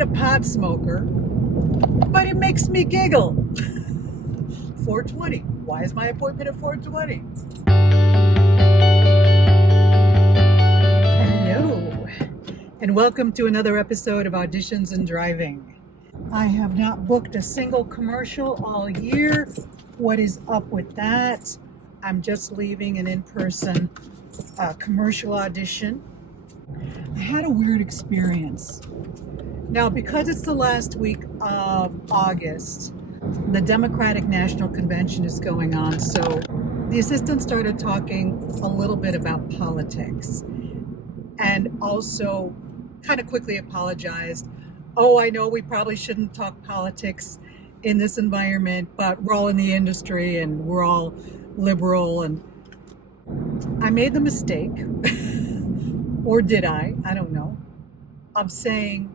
not a pot smoker, but it makes me giggle. 4:20. Why is my appointment at 4:20? Hello, and welcome to another episode of Auditions and Driving. I have not booked a single commercial all year. What is up with that? I'm just leaving an in-person commercial audition. I had a weird experience. Now, because it's the last week of August, the Democratic National Convention is going on, so the assistant started talking a little bit about politics and also kind of quickly apologized. Oh, I know we probably shouldn't talk politics in this environment, but we're all in the industry and we're all liberal. And I made the mistake, or did I don't know, of saying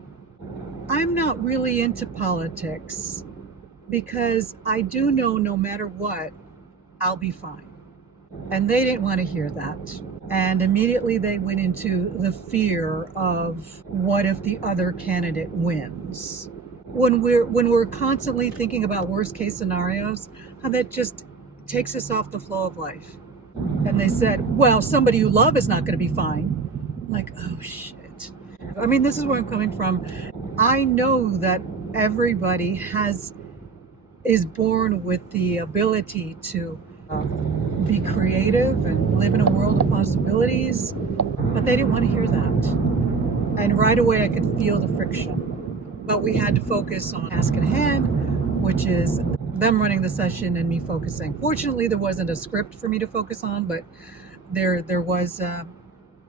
I'm not really into politics because I do know no matter what, I'll be fine. And they didn't want to hear that. And immediately they went into the fear of what if the other candidate wins. When we're constantly thinking about worst case scenarios, how that just takes us off the flow of life. And they said, well, somebody you love is not going to be fine. I'm like, oh shit. I mean, this is where I'm coming from. I know that everybody is born with the ability to be creative and live in a world of possibilities, but they didn't want to hear that. And right away I could feel the friction. But we had to focus on task at hand, which is them running the session and me focusing. Fortunately, there wasn't a script for me to focus on, but there was an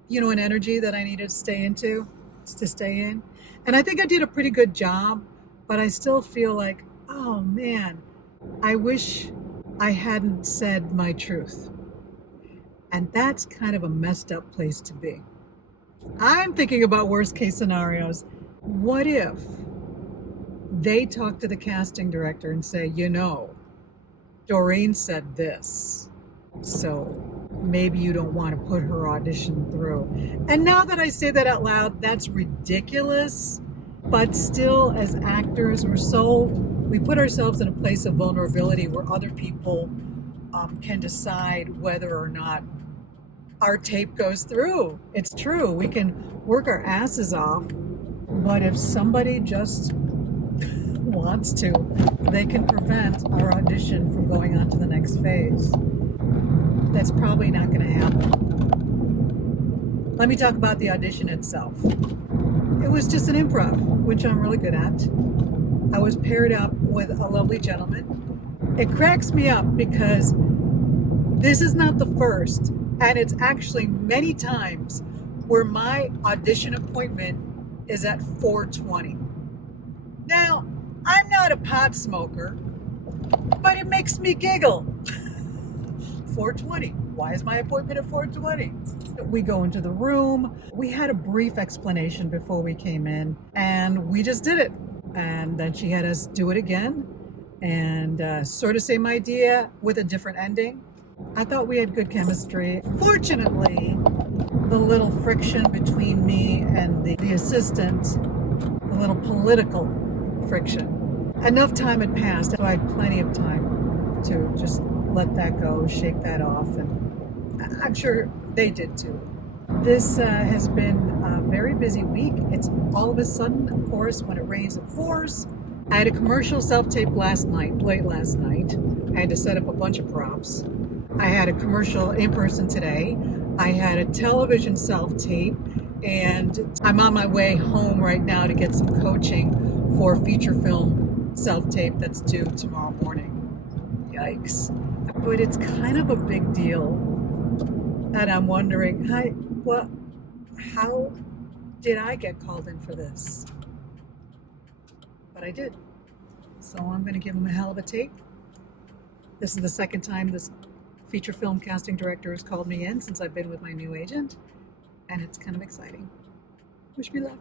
energy that I needed to stay in. And I think I did a pretty good job, but I still feel like, oh man, I wish I hadn't said my truth. And that's kind of a messed up place to be. I'm thinking about worst case scenarios. What if they talk to the casting director and say, Doreen said this, so maybe you don't want to put her audition through. And now that I say that out loud, that's ridiculous. But still, as actors, we put ourselves in a place of vulnerability where other people can decide whether or not our tape goes through. It's true. We can work our asses off, but if somebody just wants to, they can prevent our audition from going on to the next phase. That's probably not going to happen. Let me talk about the audition itself. It was just an improv, which I'm really good at. I was paired up with a lovely gentleman. It cracks me up because this is not the first, and it's actually many times where my audition appointment is at 4:20. Now, I'm not a pot smoker, but it makes me giggle. 4:20. Why is my appointment at 4:20? We go into the room. We had a brief explanation before we came in, and we just did it. And then she had us do it again and sort of same idea with a different ending. I thought we had good chemistry. Fortunately, the little friction between me and the assistant, the little political friction, enough time had passed, so I had plenty of time to just let that go, shake that off, and I'm sure they did too. This has been a very busy week. It's all of a sudden, of course, when it rains, it pours. I had a commercial self-tape late last night. I had to set up a bunch of props. I had a commercial in person today. I had a television self-tape, and I'm on my way home right now to get some coaching for a feature film self-tape that's due tomorrow morning. Yikes. But it's kind of a big deal. And I'm wondering, how did I get called in for this? But I did. So I'm going to give them a hell of a take. This is the second time this feature film casting director has called me in since I've been with my new agent. And it's kind of exciting. Wish me luck.